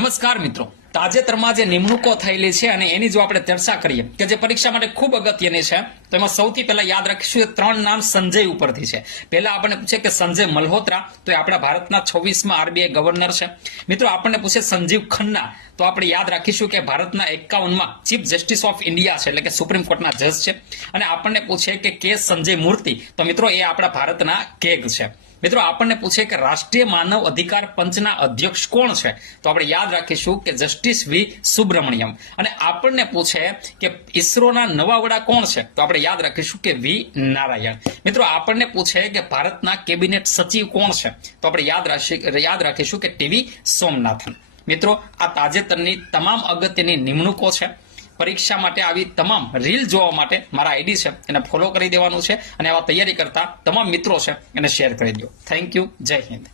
નમસ્કાર મિત્રો, તાજેતરમાં જે નિમણૂકો થયેલી છે અને એની જો આપણે ચર્ચા કરીએ કે જે પરીક્ષા માટે ખૂબ અગત્યની છે, તો એમાં સૌથી પહેલા યાદ રાખીશું કે 3 નામ સંજય ઉપરથી છે. પહેલા આપણને પૂછે કે સંજય મલ્હોત્રા, તો એ આપણા ભારતના 26મા આરબીઆઈ ગવર્નર છે. મિત્રો આપણને પૂછે સંજીવ ખન્ના, તો આપણે યાદ રાખીશું કે ભારતના 51મા ચીફ જસ્ટિસ ઓફ ઇન્ડિયા છે, એટલે કે સુપ્રીમ કોર્ટના જજ છે. અને આપણને પૂછે કે સંજય મૂર્તિ, તો મિત્રો એ આપણા ભારતના કેગ છે. મિત્રો આપણને પૂછે કે રાષ્ટ્રીય માનવ અધિકાર પંચના અધ્યક્ષ કોણ છે, તો આપણે યાદ રાખીશું કે જસ્ટિસ વી સુબ્રમણ્યમ. અને આપણને પૂછે કે ઇસરોના નવા વડા કોણ છે, તો આપણે યાદ રાખીશું કે વી નારાયણ. મિત્રો આપણને પૂછે કે ભારતના કેબિનેટ સચિવ કોણ છે, તો આપણે યાદ રાખીશું કે ટીવી સોમનાથન. મિત્રો આ તાજેતરની તમામ અગત્યની નિમણૂકો છે. પરીક્ષા માટે આવી તમામ રીલ જોવા માટે મારા આઈડી છે એને ફોલો કરી દેવાનું છે, અને આવા તૈયારી કરતા તમામ મિત્રો છે એને શેર કરી દો. Thank you. જય હિન્દ.